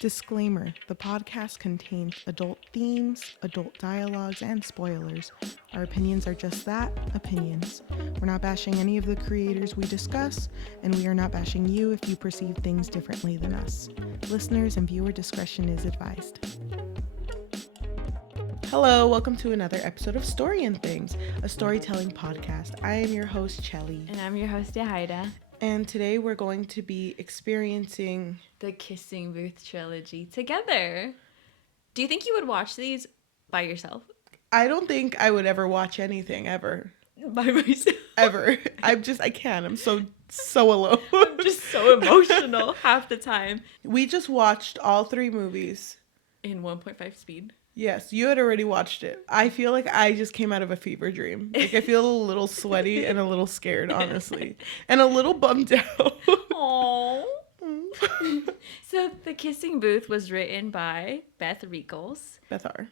Disclaimer: the podcast contains adult themes, adult dialogues, and spoilers. Our opinions are just that, opinions. We're not bashing any of the creators we discuss, and we are not bashing you if you perceive things differently than us. Listeners and viewer discretion is advised. Hello, welcome to another episode of Story and Things, a storytelling podcast. I am your host, Cheli. And I'm your host, Yajaira. And today we're going to be experiencing the Kissing Booth Trilogy together. Do you think you would watch these by yourself? I don't think I would ever watch anything ever. By myself? Ever. I can't. I'm so alone. I'm just so emotional half the time. We just watched all three movies. In 1.5 speed. Yes, you had already watched it. I feel like I just came out of a fever dream. Like, I feel a little sweaty and a little scared, honestly. And a little bummed out. Aww. So, The Kissing Booth was written by Beth Reekles. Beth R.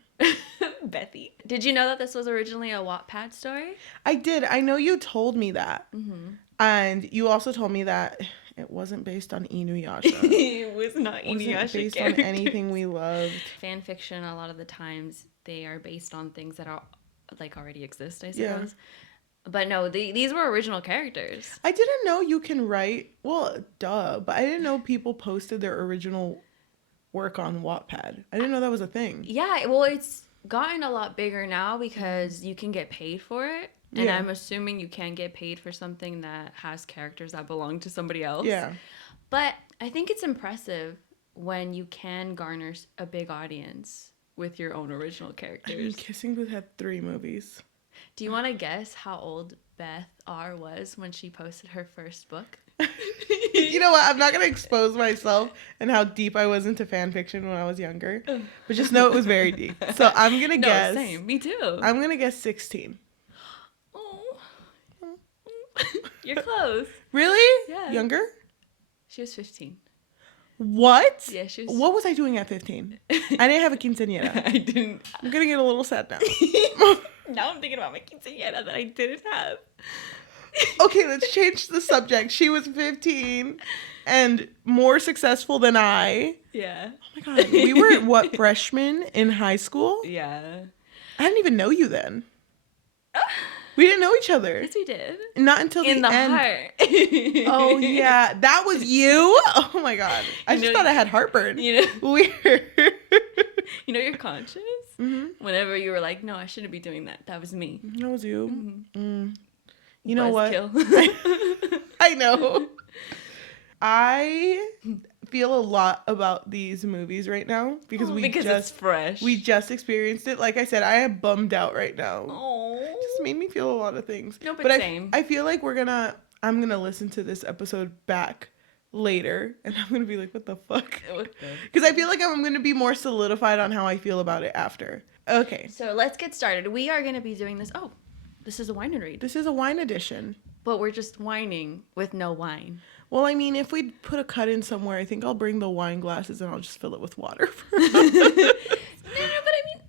Bethy. Did you know that this was originally a Wattpad story? I did. I know you told me that. Mm-hmm. And you also told me that it wasn't based on Inuyasha. It was not Inuyasha. It wasn't based characters. on anything we loved. Fan fiction, a lot of the times, they are based on things that are like already exist, I suppose. Yeah. But no, these were original characters. I didn't know you can write, well, duh, but I didn't know people posted their original work on Wattpad. I didn't know that was a thing. Yeah, well, it's gotten a lot bigger now because you can get paid for it. And yeah. I'm assuming you can get paid for something that has characters that belong to somebody else. Yeah. But I think it's impressive when you can garner a big audience with your own original characters. I mean, Kissing Booth had 3 movies. Do you want to guess how old Beth R. was when she posted her first book? You know what? I'm not going to expose myself and how deep I was into fan fiction when I was younger. But just know it was very deep. So I'm going to guess. No, same. Me too. I'm going to guess 16. You're close. Really? Yeah. Younger? She was 15. What? Yeah, she was. What was I doing at 15? I didn't have a quinceañera. I didn't. I'm going to get a little sad now. Now I'm thinking about my quinceañera that I didn't have. Okay, let's change the subject. She was 15 and more successful than I. Yeah. Oh my God. We were, what, freshmen in high school? Yeah. I didn't even know you then. We didn't know each other. Yes, we did. Not until the end. In the heart. Oh, yeah. That was you? Oh, my God. I just thought I had heartburn. You know, weird. You know your conscience? Mm-hmm. Whenever you were like, no, I shouldn't be doing that. That was me. That was you. Mm-hmm. You know what? I know. I feel a lot about these movies right now because it's fresh. We just experienced it. Like I said, I am bummed out right now. Oh. It just made me feel a lot of things. No, but same. I feel like I'm gonna listen to this episode back later and I'm gonna be like, what the fuck? Because I feel like I'm gonna be more solidified on how I feel about it after. Okay. So let's get started. We are gonna be doing this. Oh, this is a wine and read. This is a wine edition. But we're just whining with no wine. Well, I mean, if we put a cut in somewhere, I think I'll bring the wine glasses and I'll just fill it with water. No, but I mean,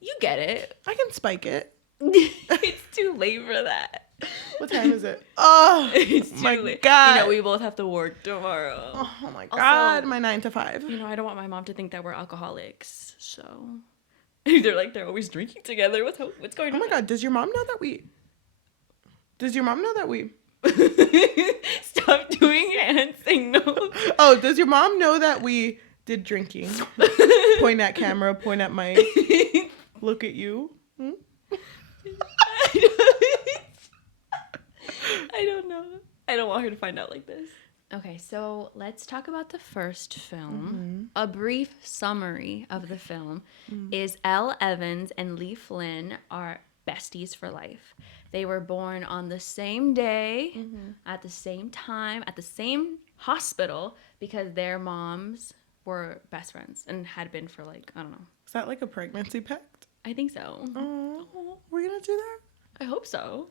you get it. I can spike it. It's too late for that. What time is it? Oh, it's too my late. God. We both have to work tomorrow. Oh my God, also, my 9 to 5. I don't want my mom to think that we're alcoholics. So they're always drinking together. What's going on? Oh my God, does your mom know that we... Stop doing hand signals. Oh, does your mom know that we did drinking? Point at camera, point at mic. Look at you. Hmm? I don't know. I don't want her to find out like this. Okay, so let's talk about the first film. Mm-hmm. A brief summary of the film is Elle Evans and Lee Flynn are besties for life. They were born on the same day, at the same time, at the same hospital, because their moms were best friends and had been for I don't know. Is that like a pregnancy pact? I think so. Oh, we're gonna do that? I hope so.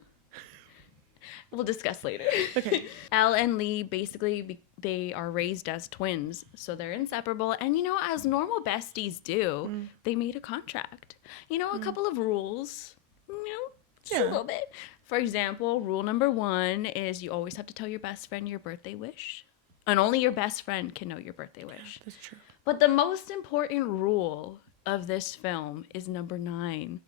We'll discuss later. Okay. Elle and Lee, basically, they are raised as twins, so they're inseparable. And, as normal besties do, they made a contract. A couple of rules, just a little bit. For example, rule number 1 is you always have to tell your best friend your birthday wish. And only your best friend can know your birthday wish. That's true. But the most important rule of this film is number 9.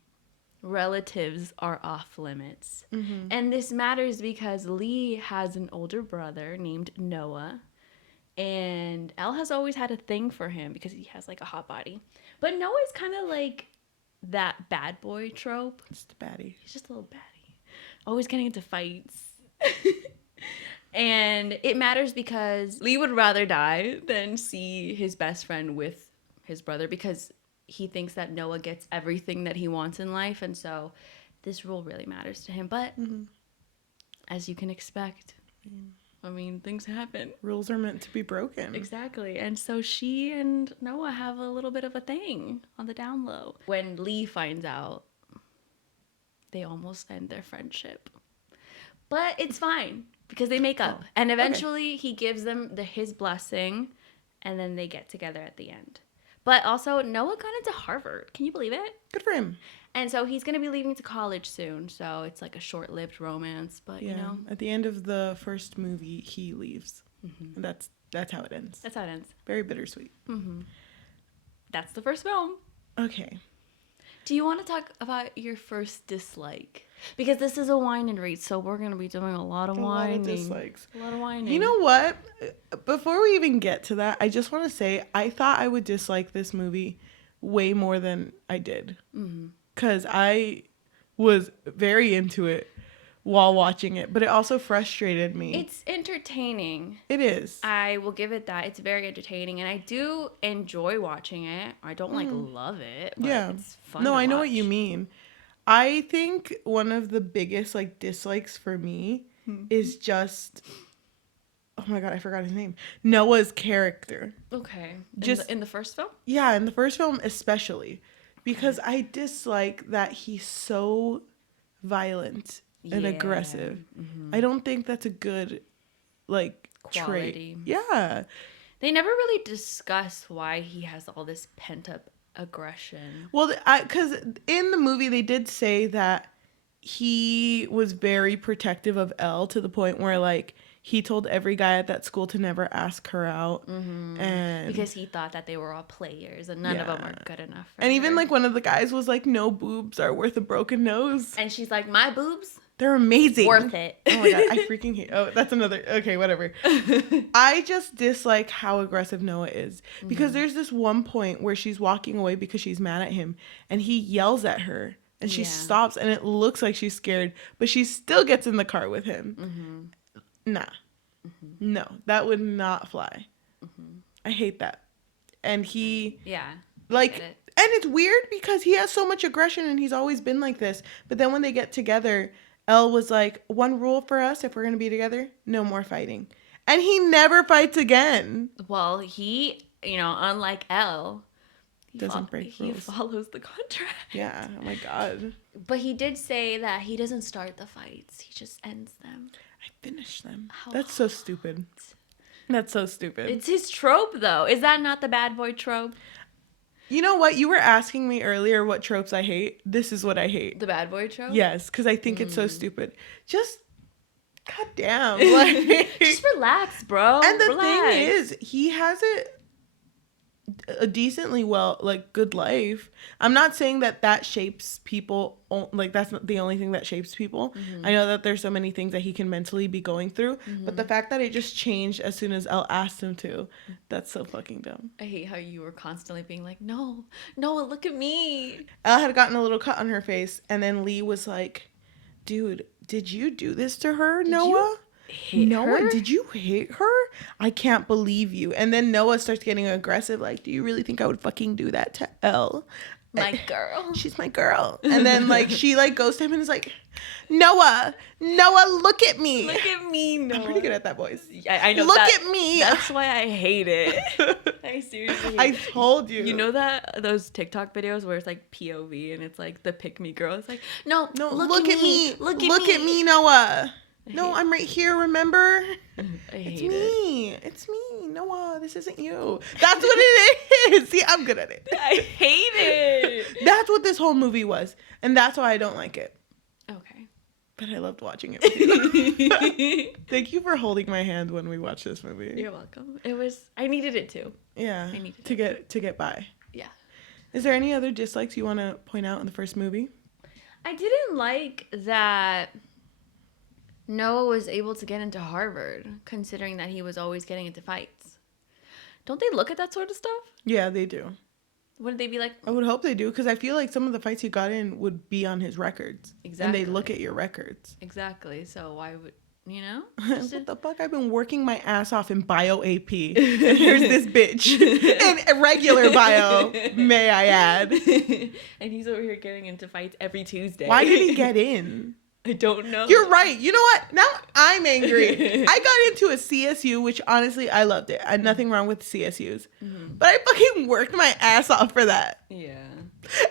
Relatives are off limits. Mm-hmm. And this matters because Lee has an older brother named Noah. And Elle has always had a thing for him because he has like a hot body. But Noah's kind of like that bad boy trope. Just a baddie. He's just a little baddie. Always getting into fights. And it matters because Lee would rather die than see his best friend with his brother because he thinks that Noah gets everything that he wants in life. And so this rule really matters to him. But as you can expect, I mean, things happen. Rules are meant to be broken. Exactly. And so she and Noah have a little bit of a thing on the down low. When Lee finds out, they almost end their friendship. But it's fine because they make up. And eventually he gives them his blessing and then they get together at the end. But also Noah got into Harvard. Can you believe it? Good for him. And so he's going to be leaving to college soon. So it's like a short-lived romance. But, you know. At the end of the first movie, he leaves. Mm-hmm. And that's how it ends. That's how it ends. Very bittersweet. Mm-hmm. That's the first film. Okay. Do you want to talk about your first dislike? Because this is a whine and read, so we're going to be doing a lot of whining. A lot of dislikes. A lot of whining. You know what? Before we even get to that, I just want to say I thought I would dislike this movie way more than I did. Because I was very into it while watching it, but it also frustrated me. It's entertaining. It is. I will give it that. It's very entertaining, and I do enjoy watching it. I don't, love it, but it's fun to I know watch. what you mean. I think one of the biggest, dislikes for me is just... Oh my God, I forgot his name. Noah's character. Okay. Just in the first film? Yeah, in the first film especially. Because I dislike that he's so violent and aggressive. Mm-hmm. I don't think that's a good, quality. Trait. Yeah. They never really discuss why he has all this pent-up aggression. Well, because in the movie they did say that he was very protective of Elle to the point where, he told every guy at that school to never ask her out. Mm-hmm. And because he thought that they were all players and none of them were good enough for And her. even, one of the guys was like, no boobs are worth a broken nose. And she's like, my boobs? They're amazing. Worth it. Oh my God, I freaking hate... Oh, that's another... Okay, whatever. I just dislike how aggressive Noah is. Because there's this one point where she's walking away because she's mad at him. And he yells at her. And she stops and it looks like she's scared. But she still gets in the car with him. Mm-hmm. Nah. Mm-hmm. No, that would not fly. Mm-hmm. I hate that. And he... Yeah. And it's weird because he has so much aggression and he's always been like this. But then when they get together, Elle was like, one rule for us if we're going to be together, no more fighting. And he never fights again. Well, he, unlike Elle... Doesn't break rules. He follows the contract. Yeah. Oh my God. But he did say that he doesn't start the fights. He just ends them. I finish them. That's so stupid. That's so stupid. It's his trope, though. Is that not the bad boy trope? You know what? You were asking me earlier what tropes I hate. This is what I hate. The bad boy trope? Yes, because I think it's so stupid. Just... God damn. Just relax, bro. And the thing is, he has a decently good life. I'm not saying that shapes people, that's not the only thing that shapes people. Mm-hmm. I know that there's so many things that he can mentally be going through, but the fact that it just changed as soon as Elle asked him to, that's so fucking dumb. I hate how you were constantly being like, no, Noah, look at me. Elle had gotten a little cut on her face, and then Lee was like, dude, did you do this to her, Noah? Noah, did you hate her? I can't believe you. And then Noah starts getting aggressive, do you really think I would fucking do that to Elle? My girl. She's my girl. And then she goes to him and is like, Noah, look at me. Look at me, Noah. I'm pretty good at that voice. I know. Look at me. That's why I hate it. I seriously hate I told you. You know those TikTok videos where it's POV and it's the pick me girl? It's no, look at me. Look at me, Noah. No, I'm right here, remember? I hate it. It's me, Noah. This isn't you. That's what it is. See, I'm good at it. I hate it. That's what this whole movie was. And that's why I don't like it. Okay. But I loved watching it with you. Thank you for holding my hand when we watched this movie. You're welcome. I needed it too. Yeah. I needed to get by. Yeah. Is there any other dislikes you want to point out in the first movie? I didn't like that Noah was able to get into Harvard, considering that he was always getting into fights. Don't they look at that sort of stuff? Yeah, they do. Wouldn't they be like... I would hope they do, because I feel like some of the fights he got in would be on his records. Exactly. And they look at your records. Exactly. So why would... You know? What the fuck? I've been working my ass off in bio AP. And here's this bitch. In regular bio, may I add. And he's over here getting into fights every Tuesday. Why did he get in? I don't know. You're right. You know what? Now I'm angry. I got into a CSU, which honestly, I loved it. I had nothing wrong with CSUs. Mm-hmm. But I fucking worked my ass off for that. Yeah.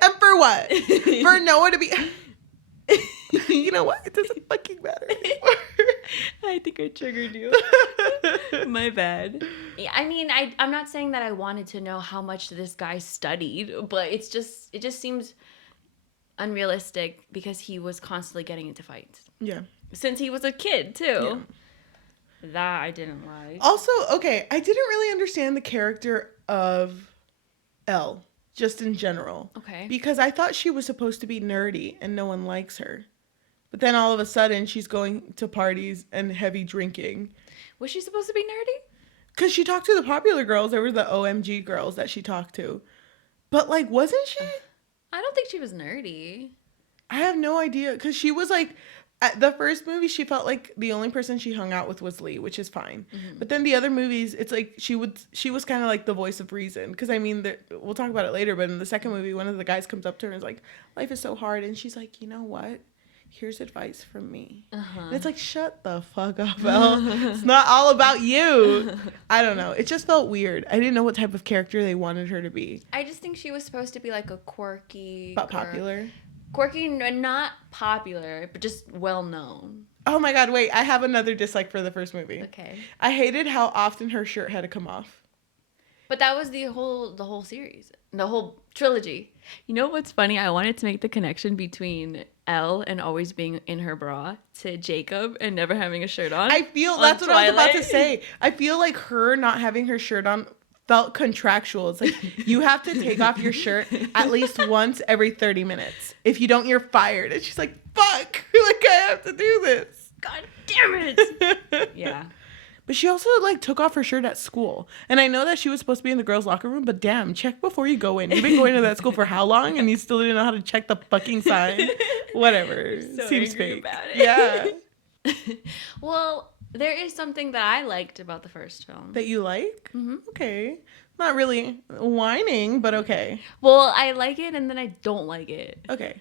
And for what? For Noah to be... You know what? It doesn't fucking matter anymore. I think I triggered you. My bad. Yeah, I mean, I'm not saying that I wanted to know how much this guy studied, but it just seems unrealistic because he was constantly getting into fights. Yeah. Since he was a kid, too. Yeah. That I didn't like. Also, okay, I didn't really understand the character of Elle, just in general. Okay. Because I thought she was supposed to be nerdy and no one likes her. But then all of a sudden, she's going to parties and heavy drinking. Was she supposed to be nerdy? Because she talked to the popular girls. There were the OMG girls that she talked to. But, like, wasn't she? I don't think she was nerdy. I have no idea. Because she was, like, at the first movie, she felt like the only person she hung out with was Lee, which is fine. Mm-hmm. But then the other movies, it's like she was kind of like the voice of reason. Because, I mean, we'll talk about it later. But in the second movie, one of the guys comes up to her and is like, life is so hard. And she's like, you know what? Here's advice from me. Uh-huh. And it's like, shut the fuck up, Elle. It's not all about you. I don't know. It just felt weird. I didn't know what type of character they wanted her to be. I just think she was supposed to be like a quirky... But popular? Quirky, not popular, but just well-known. Oh my god, wait. I have another dislike for the first movie. Okay. I hated how often her shirt had to come off. But that was the whole series. The whole trilogy. You know what's funny? I wanted to make the connection between Elle and always being in her bra to Jacob and never having a shirt on. I feel that's what I was about to say. I feel like her not having her shirt on felt contractual. It's like, you have to take off your shirt at least once every 30 minutes. If you don't, you're fired. And she's like, fuck, like I have to do this. God damn it. Yeah. But she also, like, took off her shirt at school. And I know that she was supposed to be in the girls' locker room, but damn, check before you go in. You've been going to that school for how long? And you still didn't know how to check the fucking sign? Whatever. So seems angry fake. about it. Yeah. Well, there is something that I liked about the first film. That you like? Mm-hmm. Okay. Not really whining, but okay. Well, I like it and then I don't like it. Okay.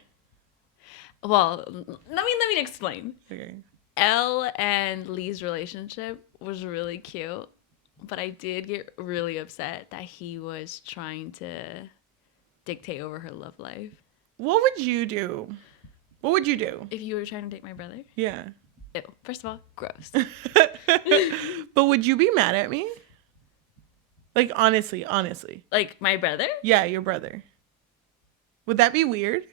Well, let me explain. Okay. Elle and Lee's relationship was really cute, but I did get really upset that he was trying to dictate over her love life. What would you do? What would you do? If you were trying to date my brother? Yeah. Ew. First of all, gross. But would you be mad at me? Like, honestly. Like, my brother? Yeah, your brother. Would that be weird?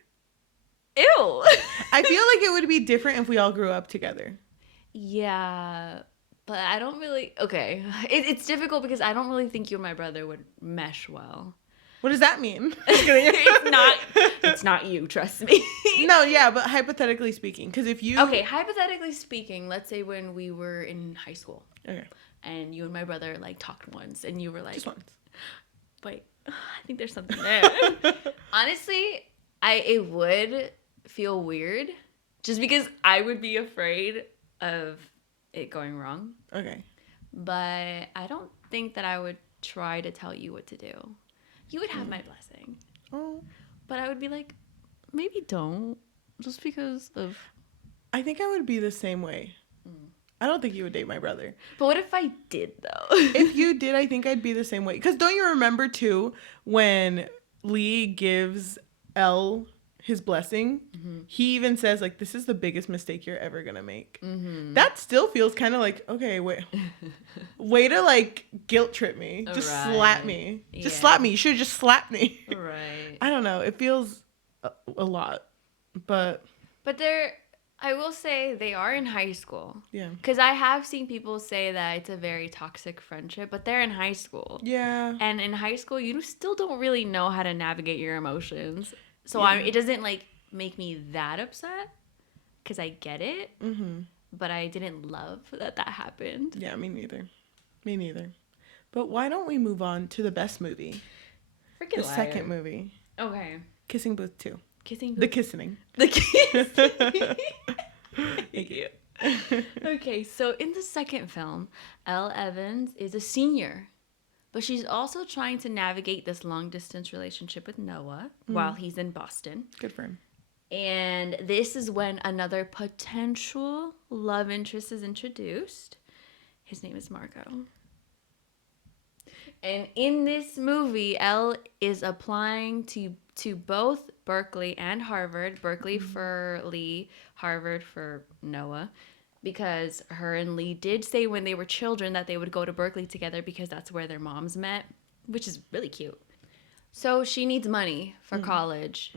Ew. I feel like it would be different if we all grew up together. Yeah, but I don't really... Okay. It's difficult because I don't really think you and my brother would mesh well. What does that mean? It's not you, trust me. No, yeah, but hypothetically speaking, because if you... Okay, hypothetically speaking, let's say when we were in high school. Okay. And you and my brother, like, talked once, and you were like... Just once. Wait, I think there's something there. Honestly, it would feel weird, just because I would be afraid of it going wrong. Okay. But I don't think that I would try to tell you what to do. You would have my blessing. Oh. But I would be like, maybe don't, just because of... I think I would be the same way. I don't think you would date my brother. But what if I did, though? If you did, I think I'd be the same way. Because don't you remember, too, when Lee gives Elle his blessing? Mm-hmm. He even says, like, this is the biggest mistake you're ever going to make. Mm-hmm. That still feels kind of like, okay, wait. Way to, like, guilt trip me. Just slap me. Just slap me. You should have just slapped me. Right. I don't know. It feels a lot. But there... I will say they are in high school. Yeah. Because I have seen people say that it's a very toxic friendship, but they're in high school. Yeah. And in high school, you still don't really know how to navigate your emotions. So Yeah. it doesn't, like, make me that upset. Because I get it. Mm-hmm. But I didn't love that happened. Yeah, me neither. Me neither. But why don't we move on to the best movie? Freaking the liar. Second movie. Okay. Kissing Booth 2. Kissing Booth. The Kissing. The Kissing. Thank you. Okay, so in the second film, Elle Evans is a senior. But she's also trying to navigate this long-distance relationship with Noah while he's in Boston. Good for him. And this is when another potential love interest is introduced. His name is Marco. And in this movie, Elle is applying to both Berkeley and Harvard. Berkeley for Lee, Harvard for Noah. Because her and Lee did say when they were children that they would go to Berkeley together because that's where their moms met, which is really cute. So she needs money for college.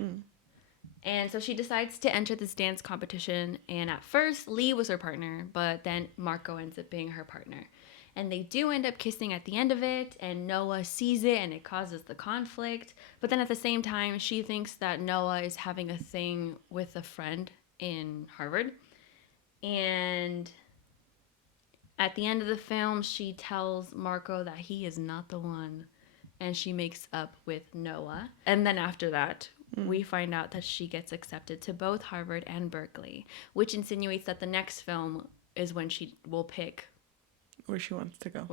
And so she decides to enter this dance competition. And at first, Lee was her partner, but then Marco ends up being her partner. And they do end up kissing at the end of it, and Noah sees it, and it causes the conflict. But then at the same time, she thinks that Noah is having a thing with a friend in Harvard. And at the end of the film, she tells Marco that he is not the one, and she makes up with Noah. And then after that, we find out that she gets accepted to both Harvard and Berkeley, which insinuates that the next film is when she will pick where she wants to go.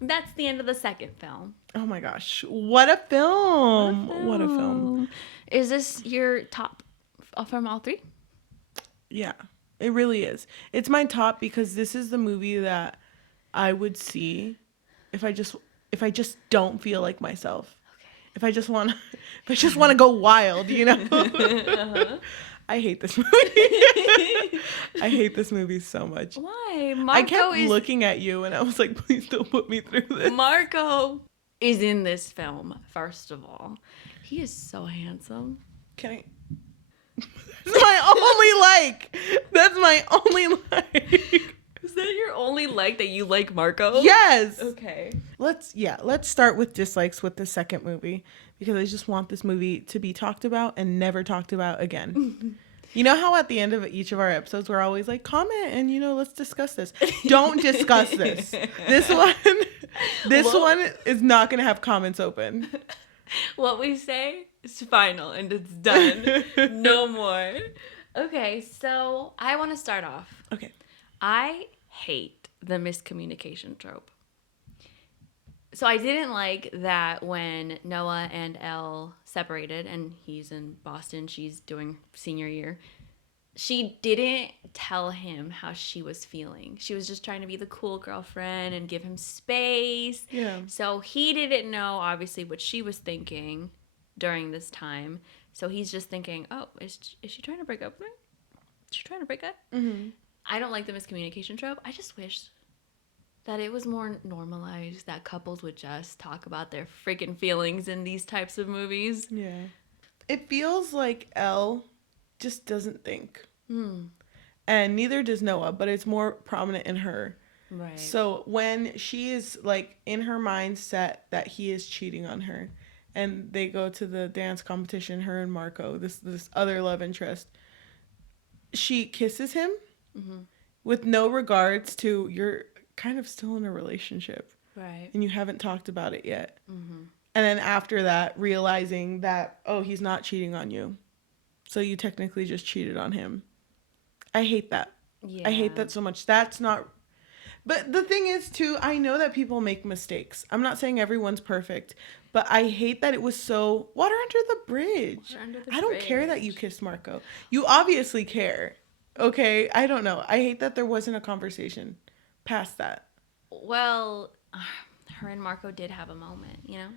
That's the end of the second film. Oh my gosh. What a film. What a film. Is this your top from all three? Yeah, it really is. It's my top because this is the movie that I would see if I just don't feel like myself. Okay. If I just want to go wild, you know? Uh-huh. I hate this movie. I hate this movie so much. Why? I kept looking at you and I was like, please don't put me through this. Marco is in this film, first of all. He is so handsome. Can I... That's my only like. That's my only like. Is that your only like that you like Marco? Yes. Okay. Let's start with dislikes with the second movie because I just want this movie to be talked about and never talked about again. You know how at the end of each of our episodes we're always like, comment and let's discuss this. Don't discuss this. This one is not going to have comments open. What we say is final and it's done. No more. Okay, so I want to start off. Okay. I hate the miscommunication trope. So I didn't like that when Noah and Elle separated and he's in Boston, she's doing senior year. She didn't tell him how she was feeling. She was just trying to be the cool girlfriend and give him space. Yeah. So he didn't know, obviously, what she was thinking during this time. So he's just thinking, oh, is she trying to break up with me? Is she trying to break up? Mm-hmm. I don't like the miscommunication trope. I just wish that it was more normalized, that couples would just talk about their freaking feelings in these types of movies. Yeah. It feels like Elle just doesn't think. And neither does Noah, but it's more prominent in her. Right. So when she is like in her mindset that he is cheating on her and they go to the dance competition, her and Marco, this other love interest, she kisses him with no regards to you're kind of still in a relationship. Right. And you haven't talked about it yet. And then after that, realizing that, oh, he's not cheating on you. So you technically just cheated on him. I hate that. Yeah. I hate that so much. That's not... But the thing is, too, I know that people make mistakes. I'm not saying everyone's perfect. But I hate that it was so... Water under the bridge. I don't care that you kissed Marco. You obviously care. Okay? I don't know. I hate that there wasn't a conversation past that. Well, her and Marco did have a moment, you know?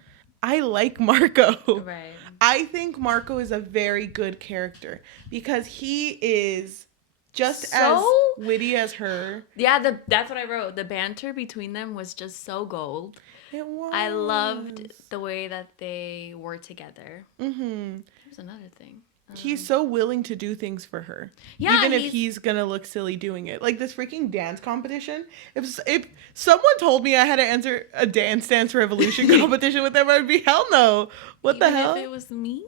I like Marco. Right. I think Marco is a very good character because he is just as witty as her. Yeah, that's what I wrote. The banter between them was just so gold. It was. I loved the way that they were together. There's another thing. He's so willing to do things for her. Yeah, even if he's gonna look silly doing it. Like this freaking dance competition. If someone told me I had to enter a Dance Revolution competition with them, I'd be hell no. What even the hell? If it was me?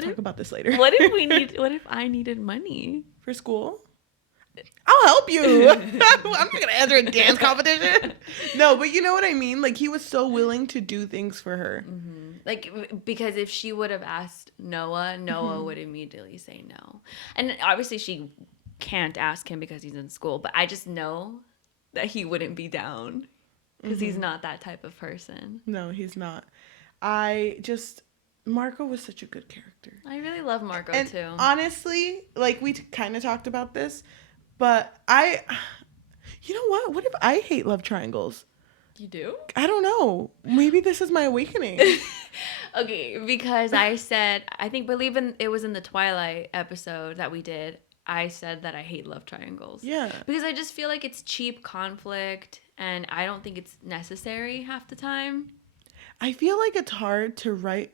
Talk about this later. What if I needed money? For school? I'll help you. I'm not gonna enter a dance competition. No, but you know what I mean? Like he was so willing to do things for her. Like, because if she would have asked Noah would immediately say no. And obviously she can't ask him because he's in school, but I just know that he wouldn't be down because he's not that type of person. No, he's not. Marco was such a good character. I really love Marco too. Honestly, like we kind of talked about this, but you know what? What if I hate love triangles? You do? I don't know. Maybe this is my awakening. Okay, because it was in the Twilight episode that we did. I said that I hate love triangles. Yeah. Because I just feel like it's cheap conflict and I don't think it's necessary half the time. I feel like it's hard to write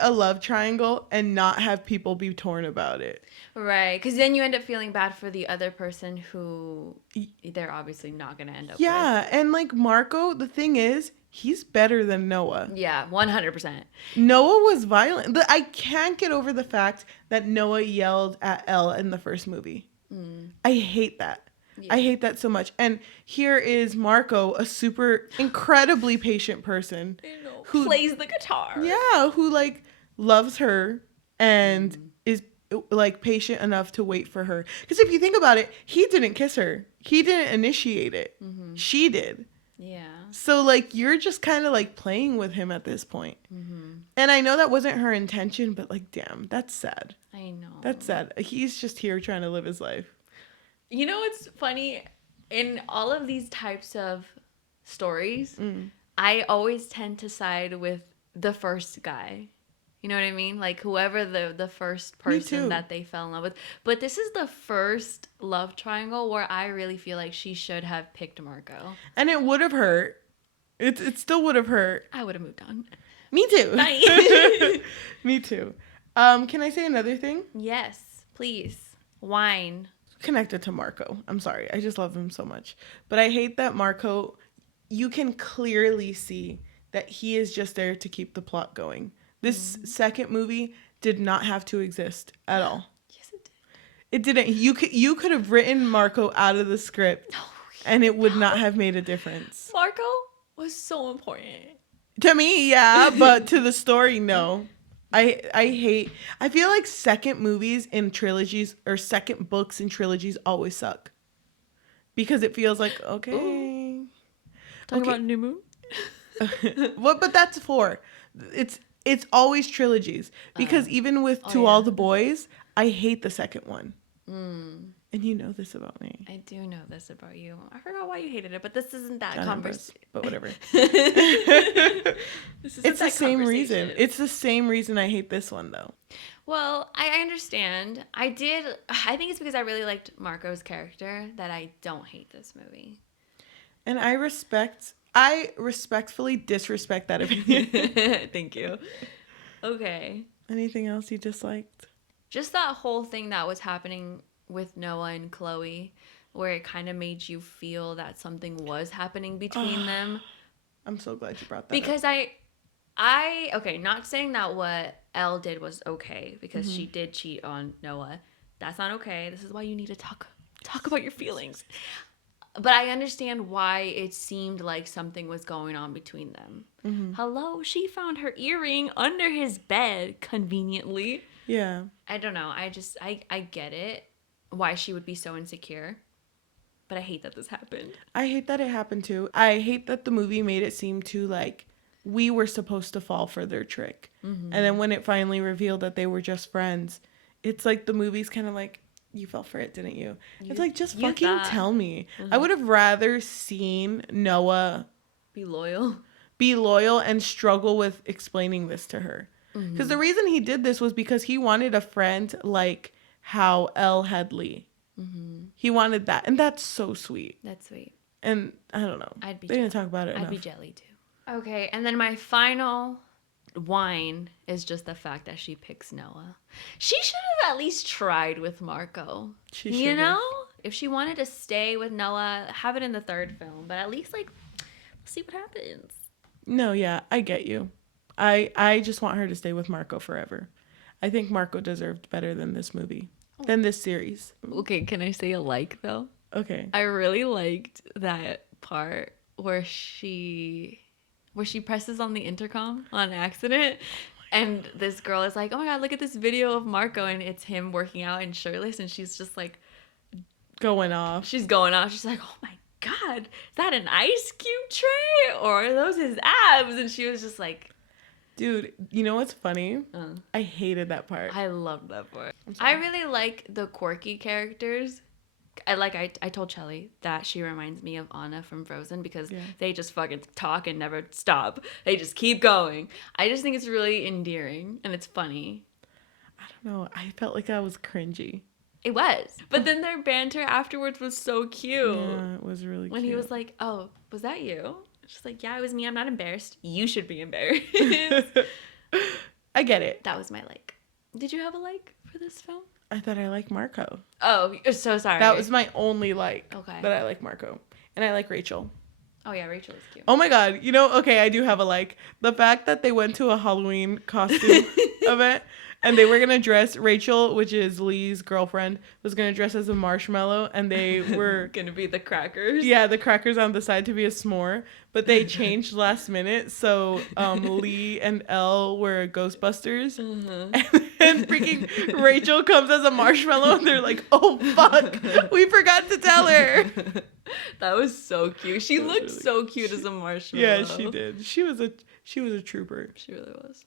a love triangle and not have people be torn about it. Right, because then you end up feeling bad for the other person who they're obviously not going to end up with. Yeah, and like Marco, the thing is, he's better than Noah. Yeah, 100%. Noah was violent. I can't get over the fact that Noah yelled at Elle in the first movie. I hate that. Yeah. I hate that so much. And here is Marco, a super incredibly patient person. Who plays the guitar. Yeah, who like loves her and is like patient enough to wait for her. Because if you think about it, he didn't kiss her. He didn't initiate it. She did. Yeah. So like you're just kind of like playing with him at this point. And I know that wasn't her intention, but like damn, that's sad. I know. That's sad. He's just here trying to live his life. You know what's funny? In all of these types of stories, I always tend to side with the first guy. You know what I mean? Like whoever the first person that they fell in love with. But this is the first love triangle where I really feel like she should have picked Marco. And it would have hurt. It still would have hurt. I would have moved on. Me too. Bye. Me too. Can I say another thing? Yes, please. Whine. Connected to Marco. I'm sorry. I just love him so much. But I hate that Marco, you can clearly see that he is just there to keep the plot going. This second movie did not have to exist at all. Yes, it did. It didn't. You could have written Marco out of the script and it would not have made a difference. Marco was so important. To me, yeah, but to the story, no. I feel like second movies in trilogies or second books in trilogies always suck. Because it feels like, okay. Talking about New Moon? But that's 4. It's always trilogies. Because even with To All the Boys, I hate the second one. And you know this about me. I do know this about you. I forgot why you hated it, but this isn't that conversation. But whatever. It's the same reason. It's the same reason I hate this one, though. Well, I understand. I think it's because I really liked Marco's character that I don't hate this movie. And I respectfully disrespect that opinion. Thank you. Okay. Anything else you disliked? Just that whole thing that was happening with Noah and Chloe, where it kind of made you feel that something was happening between them. I'm so glad you brought that because up. Okay, not saying that what Elle did was okay, because she did cheat on Noah. That's not okay. This is why you need to talk about your feelings. But I understand why it seemed like something was going on between them. Hello, she found her earring under his bed conveniently. Yeah. I don't know. I get it. Why she would be so insecure. But I hate that this happened. I hate that it happened too. I hate that the movie made it seem too like we were supposed to fall for their trick. And then when it finally revealed that they were just friends, it's like the movie's kind of like, you fell for it, didn't you? It's like, just fucking tell me. I would have rather seen Noah be loyal and struggle with explaining this to her. Because the reason he did this was because he wanted a friend like how Elle had Lee. He wanted that. And that's so sweet. That's sweet. And I don't know. They didn't talk about it enough. I'd be jelly too. Okay, and then my final whine is just the fact that she picks Noah. She should have at least tried with Marco. You know? If she wanted to stay with Noah, have it in the third film, but at least, like, see what happens. No, yeah, I get you. I just want her to stay with Marco forever. I think Marco deserved better than this movie, than this series. Okay, can I say a like, though? Okay. I really liked that part where she presses on the intercom on accident. And this girl is like, oh my God, look at this video of Marco. And it's him working out and shirtless. And she's just like... going off. She's going off. She's like, oh my God, is that an ice cube tray? Or are those his abs? And she was just like... Dude, you know what's funny? I hated that part. I loved that part. I really like the quirky characters. I told Cheli that she reminds me of Anna from Frozen because they just fucking talk and never stop. They just keep going. I just think it's really endearing and it's funny. I don't know. I felt like I was cringy. It was. But then their banter afterwards was so cute. Yeah, it was really cute. When he was like, oh, was that you? She's like, yeah, it was me. I'm not embarrassed. You should be embarrassed. I get it. That was my like. Did you have a like for this film? I thought I liked Marco. Oh, so sorry. That was my only like. Okay. That I like Marco. And I like Rachel. Oh, yeah, Rachel is cute. Oh my God. You know, okay, I do have a like. The fact that they went to a Halloween costume event and they were going to dress, Rachel, which is Lee's girlfriend, was going to dress as a marshmallow and they were... going to be the crackers? Yeah, the crackers on the side to be a s'more. But they changed last minute. So Lee and Elle were Ghostbusters. And freaking Rachel comes as a marshmallow and they're like, oh, fuck. We forgot to tell her. That was so cute. She looked really so cute as a marshmallow. Yeah, she did. She was a trooper. She really was.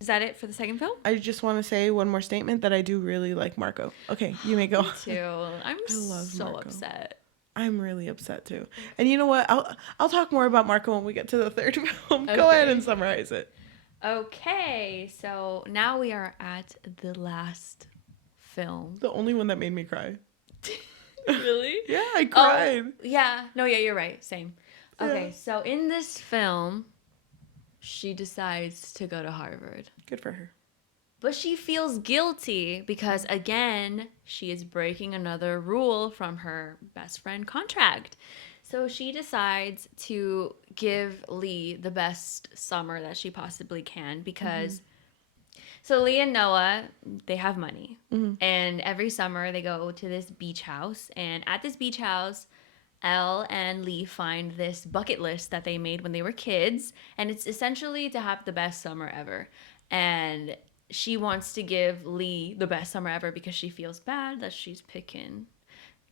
Is that it for the second film? I just want to say one more statement that I do really like Marco. Okay, you may go. Me too. I'm so upset. I'm really upset too. And you know what? I'll talk more about Marco when we get to the third film. Okay. Go ahead and summarize it. Okay, so now we are at the last film. The only one that made me cry. Really? Yeah, I cried. Oh, yeah. No, yeah, you're right. Same. Okay, so in this film, she decides to go to Harvard. Good for her. But she feels guilty because, again, she is breaking another rule from her best friend contract. So she decides to give Lee the best summer that she possibly can because... So Lee and Noah, they have money. And every summer they go to this beach house. And at this beach house, Elle and Lee find this bucket list that they made when they were kids. And it's essentially to have the best summer ever. And she wants to give Lee the best summer ever because she feels bad that she's picking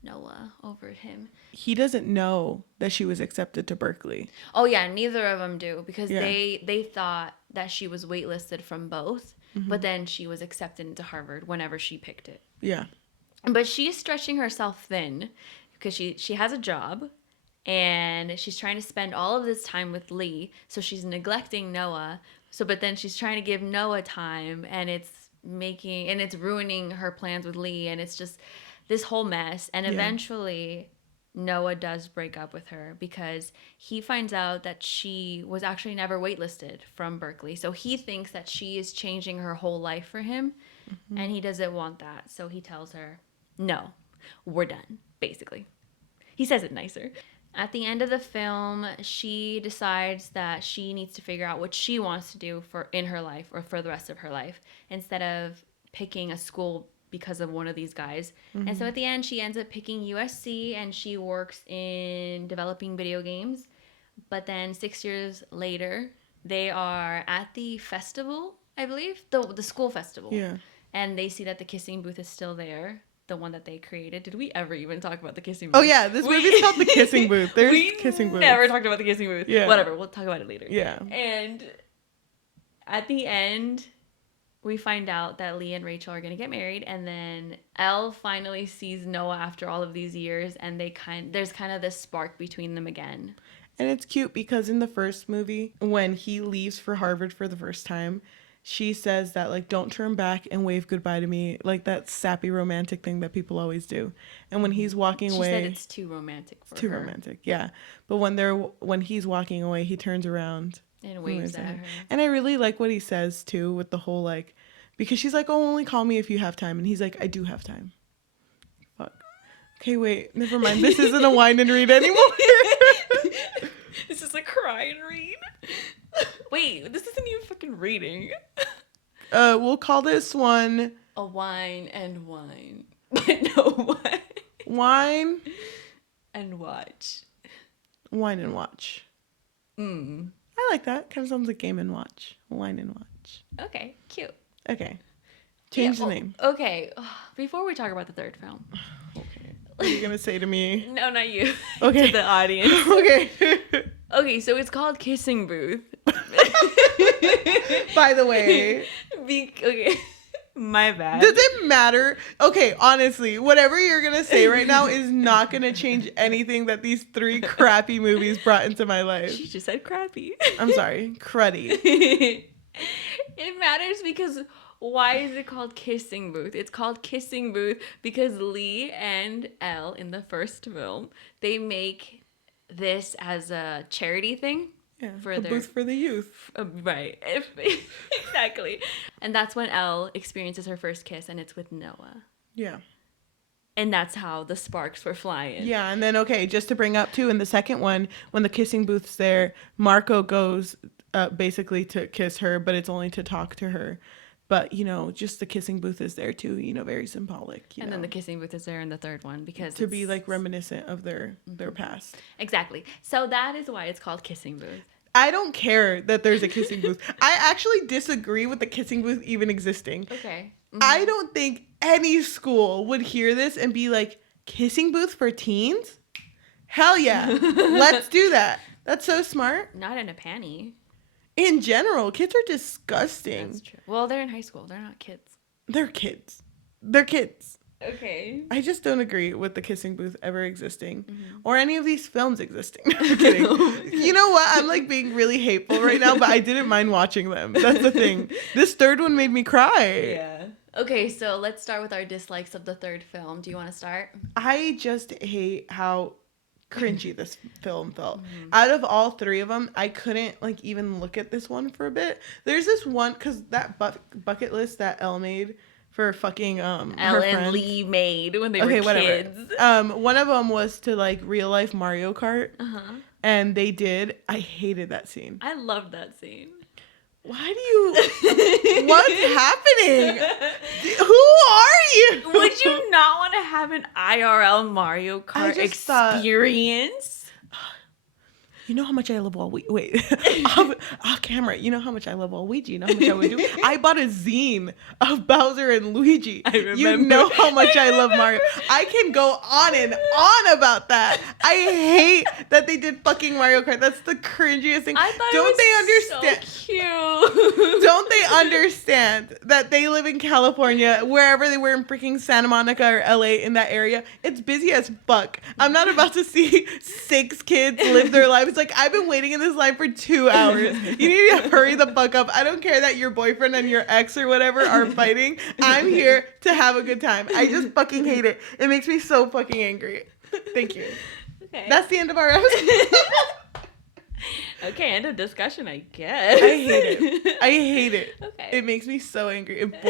Noah over him. He doesn't know that she was accepted to Berkeley. Oh, yeah, neither of them do because they thought that she was waitlisted from both. But then she was accepted into Harvard whenever she picked it. Yeah. But she's stretching herself thin because she has a job and she's trying to spend all of this time with Lee. So she's neglecting Noah. But then she's trying to give Noah time and it's ruining her plans with Lee. And it's just this whole mess. And eventually Noah does break up with her because he finds out that she was actually never waitlisted from Berkeley. So he thinks that she is changing her whole life for him, and he doesn't want that. So he tells her, no, we're done, basically. He says it nicer. At the end of the film, she decides that she needs to figure out what she wants to do in her life or for the rest of her life instead of picking a school because of one of these guys. And so at the end, she ends up picking USC and she works in developing video games. But then 6 years later, they are at the festival, I believe, the school festival. Yeah. And they see that the kissing booth is still there, the one that they created. Did we ever even talk about the kissing booth? Oh, yeah, this movie's called The Kissing Booth. There's kissing booth. We never talked about the kissing booth. Yeah. Whatever, we'll talk about it later. Yeah. And at the end, we find out that Lee and Rachel are going to get married, and then Elle finally sees Noah after all of these years, and there's kind of this spark between them again. And it's cute because in the first movie, when he leaves for Harvard for the first time, she says that, like, don't turn back and wave goodbye to me, like that sappy romantic thing that people always do. And when he's walking away... She said it's too romantic for her. Too romantic, yeah. But when he's walking away, he turns around And waves at her. And I really like what he says too, with the whole like, because she's like, oh, only call me if you have time, and he's like, I do have time. Fuck. Okay, wait, never mind. This isn't a whine and read anymore. This is a cry and read. Wait, this isn't even fucking reading. We'll call this one a whine and wine. No, what? Whine and watch. Whine and watch. I like that. Kind of sounds like Game and Watch. Whine and watch. Okay, cute. Okay. Change the name. Okay. Before we talk about the third film. Okay. What are you going to say to me? No, not you. Okay. To the audience. Okay. Okay, so it's called Kissing Booth. By the way. Okay. My bad. Does it matter? Okay, honestly, whatever you're going to say right now is not going to change anything that these 3 crappy movies brought into my life. She just said crappy. I'm sorry. Cruddy. It matters because why is it called Kissing Booth? It's called Kissing Booth because Lee and Elle in the first film, they make this as a charity thing. Yeah, for booth for the youth. Right. Exactly. And that's when Elle experiences her first kiss, and it's with Noah. Yeah. And that's how the sparks were flying. Yeah, and then, okay, just to bring up, too, in the second one, when the kissing booth's there, Marco goes basically to kiss her, but it's only to talk to her. But, you know, just the kissing booth is there, too, you know, very symbolic. And then the kissing booth is there in the third one because to be, like, reminiscent of their past. Exactly. So that is why it's called Kissing Booth. I don't care that there's a kissing booth. I actually disagree with the kissing booth even existing. Okay. Mm-hmm. I don't think any school would hear this and be like, kissing booth for teens? Hell yeah. Let's do that. That's so smart. Not in a panty. In general, kids are disgusting. That's true. Well, they're in high school. They're not kids. They're kids. They're kids. Okay. I just don't agree with the kissing booth ever existing or any of these films existing. I'm kidding. You know what? I'm like being really hateful right now, but I didn't mind watching them. That's the thing. This third one made me cry. Yeah. Okay, so let's start with our dislikes of the third film. Do you want to start? I just hate how cringy this film felt. Out of all 3 of them, I couldn't like even look at this one for a bit. There's this one, because that bucket list that Elle made for fucking Elle and Lee made when they were kids. One of them was to like real life Mario Kart, and they did. I hated that scene. I loved that scene. Why do you? What's happening? Who are you? Would you not want to have an IRL Mario Kart experience? You know how much I love Waluigi. Wait, off camera. You know how much I love Waluigi. You know how much I would do. I bought a zine of Bowser and Luigi. I remember. You know how much I love Mario. I can go on and on about that. I hate that they did fucking Mario Kart. That's the cringiest thing. I thought Don't they understand? So cute. Don't they understand that they live in California, wherever they were in freaking Santa Monica or LA in that area? It's busy as fuck. I'm not about to see 6 kids live their lives. Like, I've been waiting in this line for 2 hours. You need to hurry the fuck up. I don't care that your boyfriend and your ex or whatever are fighting. I'm here to have a good time. I just fucking hate it. It makes me so fucking angry. Thank you. Okay. That's the end of our episode. Okay, end of discussion, I guess. I hate it. I hate it. Okay. It makes me so angry. It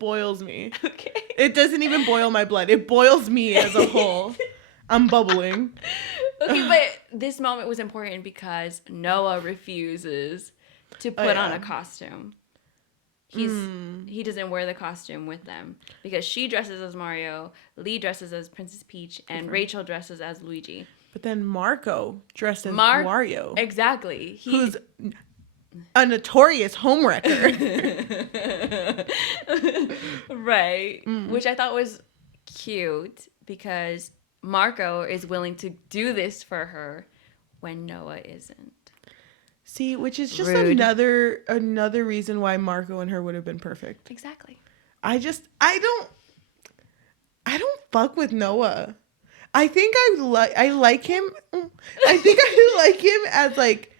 boils me. Okay. It doesn't even boil my blood. It boils me as a whole. I'm bubbling. Okay, but this moment was important because Noah refuses to put on a costume. He doesn't wear the costume with them because she dresses as Mario, Lee dresses as Princess Peach, and Rachel dresses as Luigi. But then Marco dressed as Wario. Exactly. Who's a notorious homewrecker. Right. Which I thought was cute because Marco is willing to do this for her when Noah isn't. See, which is just Rude. another reason why Marco and her would have been perfect. Exactly. I don't fuck with Noah. I think I like him. I think I like him as like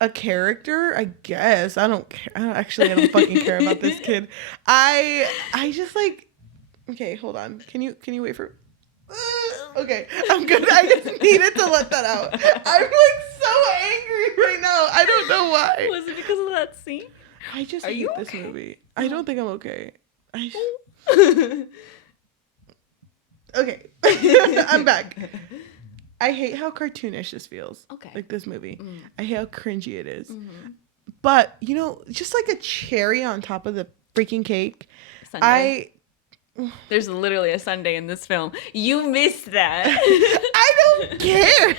a character, I guess. I don't care. I don't fucking care about this kid. I just like. Okay, hold on. Can you wait for? Okay, I'm good. I just needed to let that out. I'm like so angry right now. I don't know why. Was because of that scene? I just hate this movie. I don't think I'm okay. Okay. I'm back. I hate how cartoonish this feels. Okay. Like this movie. I hate how cringy it is. But, you know, just like a cherry on top of the freaking cake. Sunday. There's literally a Sunday in this film. You missed that. I don't care.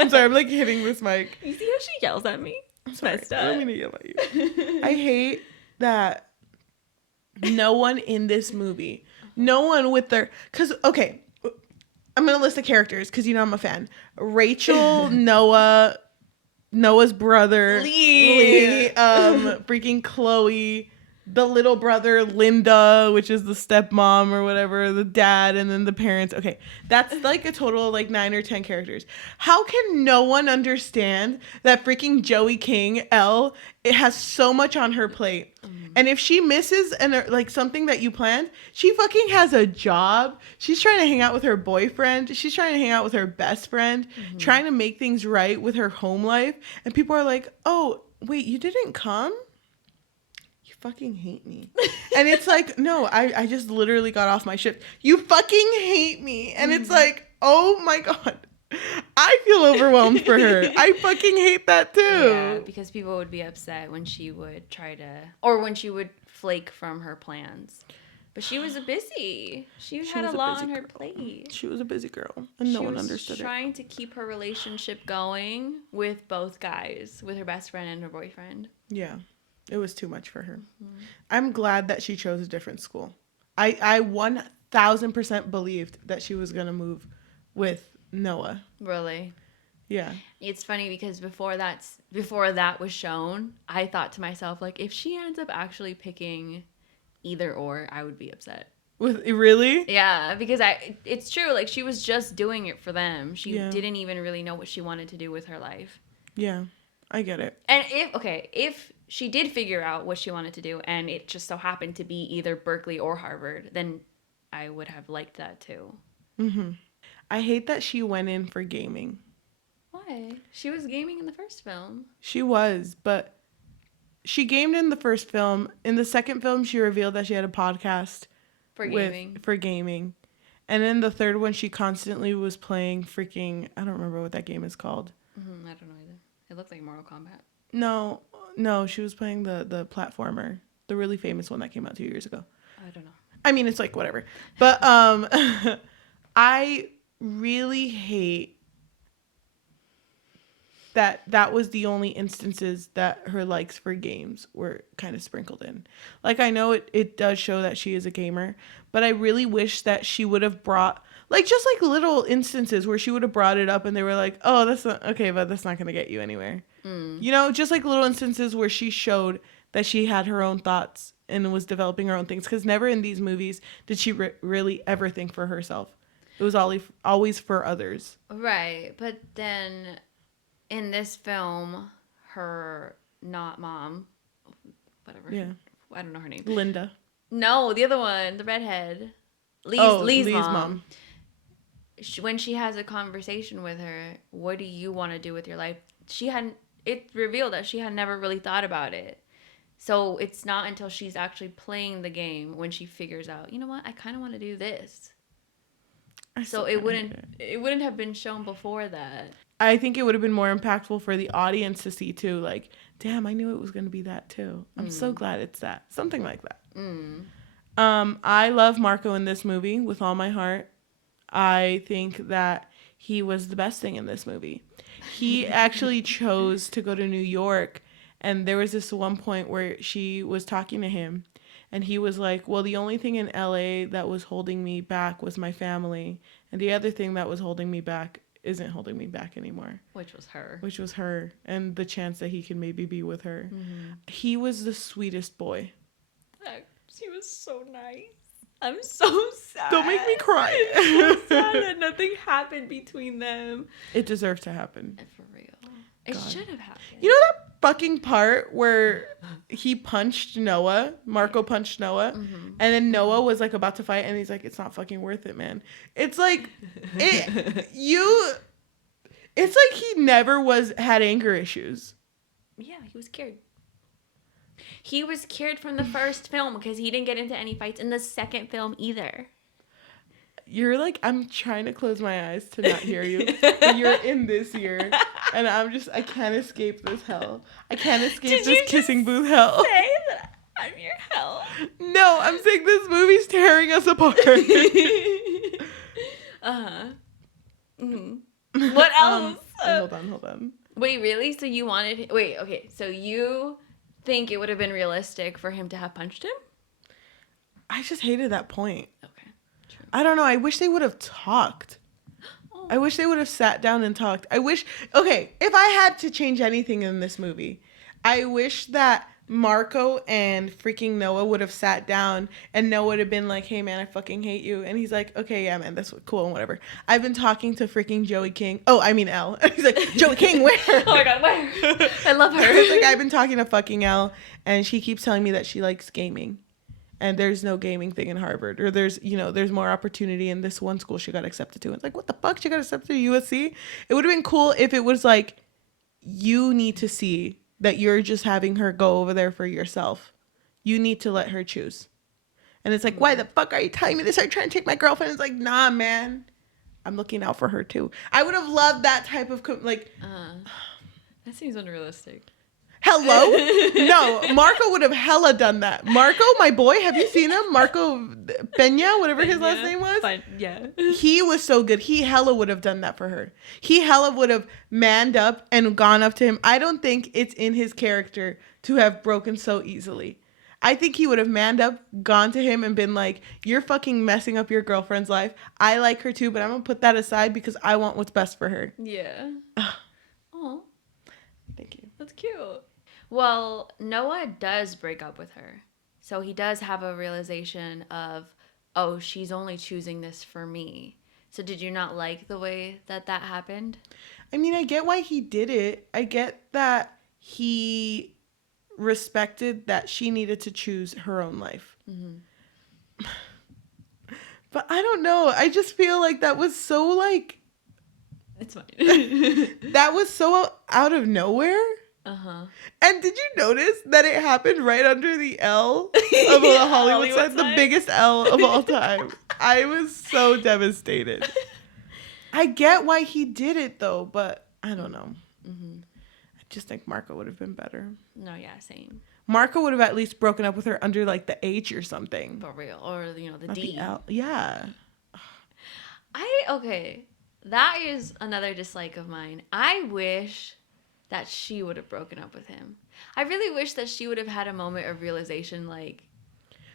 I'm sorry. I'm like hitting this mic. You see how she yells at me? I'm sorry. I don't mean to yell at you. I hate that no one in this movie, no one with their, because, okay, I'm going to list the characters because, you know, I'm a fan. Rachel, Noah's brother, Lee, freaking Chloe, the little brother, Linda, which is the stepmom or whatever, the dad, and then the parents. Okay, that's like a total of like 9 or 10 characters. How can no one understand that freaking Joey King, Elle, it has so much on her plate? And if she misses like something that you planned, she fucking has a job. She's trying to hang out with her boyfriend. She's trying to hang out with her best friend, trying to make things right with her home life. And people are like, oh, wait, you didn't come? You fucking hate me. And it's like, no, I just literally got off my shift. You fucking hate me. And it's like, oh my God. I feel overwhelmed for her. I fucking hate that too. Yeah, because people would be upset when she would or when she would flake from her plans. But she was busy. She had a lot on her plate. She was a busy girl, and no one understood it. She was trying to keep her relationship going with both guys, with her best friend and her boyfriend. Yeah, it was too much for her. I'm glad that she chose a different school. I 1000% believed that she was going to move with Noah. Really? Yeah. It's funny because before that was shown, I thought to myself, like, if she ends up actually picking either or, I would be upset. Really? Yeah, because it's true, like, she was just doing it for them. She didn't even really know what she wanted to do with her life. Yeah, I get it. And if she did figure out what she wanted to do and it just so happened to be either Berkeley or Harvard, then I would have liked that too. I hate that she went in for gaming. Why? She was gaming in the first film. She was, but she gamed in the first film. In the second film, she revealed that she had a podcast for gaming. And in the third one, she constantly was playing freaking, I don't remember what that game is called. I don't know either. It looked like Mortal Kombat. No, she was playing the platformer, the really famous one that came out 2 years ago. I don't know. I mean, it's like whatever. But I really hate that was the only instances that her likes for games were kind of sprinkled in. Like, I know it does show that she is a gamer, but I really wish that she would have brought, like, just like little instances where she would have brought it up and they were like, oh, that's not okay, but that's not going to get you anywhere. You know, just like little instances where she showed that she had her own thoughts and was developing her own things, because never in these movies did she really ever think for herself. It was always for others. Right, but then in this film, her not mom, whatever. Yeah. I don't know her name. Linda. No, the other one, the redhead. Lee's mom. When she has a conversation with her, what do you want to do with your life? It revealed that she had never really thought about it. So it's not until she's actually playing the game when she figures out, you know what, I kind of want to do this. So it wouldn't have been shown before that. I think it would have been more impactful for the audience to see too. Like, damn, I knew it was going to be that too. I'm so glad it's that. Something like that. I love Marco in this movie with all my heart. I think that he was the best thing in this movie. He actually chose to go to New York, and there was this one point where she was talking to him, and he was like, well, the only thing in LA that was holding me back was my family, and the other thing that was holding me back isn't holding me back anymore. Which was her, and the chance that he can maybe be with her. He was the sweetest boy. She was so nice. I'm so sad. Don't make me cry. I'm so sad that nothing happened between them. It deserved to happen. For real. It should have happened. You know that fucking part where he punched Noah? Marco punched Noah. And then Noah was like about to fight and he's like, it's not fucking worth it, man. It's like, it's like he never had anger issues. Yeah, he was cured. He was cured from the first film because he didn't get into any fights in the second film either. You're like, I'm trying to close my eyes to not hear you. But you're in this year. And I can't escape this hell. I can't escape this kissing booth hell. Say that I'm your hell. No, I'm saying this movie's tearing us apart. Uh-huh. Mm-hmm. What else? Hold on. Wait, really? So you wanted... Wait, okay. So you think it would have been realistic for him to have punched him? I just hated that point. Okay. True. I don't know. I wish they would have talked. Oh. I wish they would have sat down and talked. Okay, if I had to change anything in this movie, I wish that Marco and freaking Noah would have sat down and Noah would have been like, hey man, I fucking hate you. And he's like, okay, yeah man, that's cool and whatever. I've been talking to freaking Joey King. Oh, I mean Elle. He's like, Joey King, where? Oh my God, where? I love her. He's like, I've been talking to fucking Elle and she keeps telling me that she likes gaming. And there's no gaming thing in Harvard. Or there's more opportunity in this one school she got accepted to. It's like, what the fuck? She got accepted to USC? It would have been cool if it was like, you need to see that you're just having her go over there for yourself. You need to let her choose. And it's like, why the fuck are you telling me this? Are you trying to take my girlfriend? It's like, nah, man. I'm looking out for her too. I would have loved that type of, that seems unrealistic. Hello? No, Marco would have hella done that. Marco, my boy, have you seen him? Marco Peña, whatever his last name was. Fine. Yeah. He was so good. He hella would have done that for her. He hella would have manned up and gone up to him. I don't think it's in his character to have broken so easily. I think he would have manned up, gone to him and been like, you're fucking messing up your girlfriend's life. I like her too, but I'm going to put that aside because I want what's best for her. Yeah. Oh. Thank you. That's cute. Well, Noah does break up with her. So he does have a realization of, oh, she's only choosing this for me. So did you not like the way that happened? I mean, I get why he did it. I get that he respected that she needed to choose her own life. Mm-hmm. But I don't know. I just feel like that was so like... It's fine. That was so out of nowhere. Uh-huh. And did you notice that it happened right under the L of the Hollywood sign? The biggest L of all time. I was so devastated. I get why he did it though, but I don't know. Mm-hmm. I just think Marco would have been better. No, yeah, same. Marco would have at least broken up with her under like the H or something. For real. Or, the Not D. The L. Yeah. Okay. That is another dislike of mine. I wish that she would have broken up with him. I really wish that she would have had a moment of realization, like,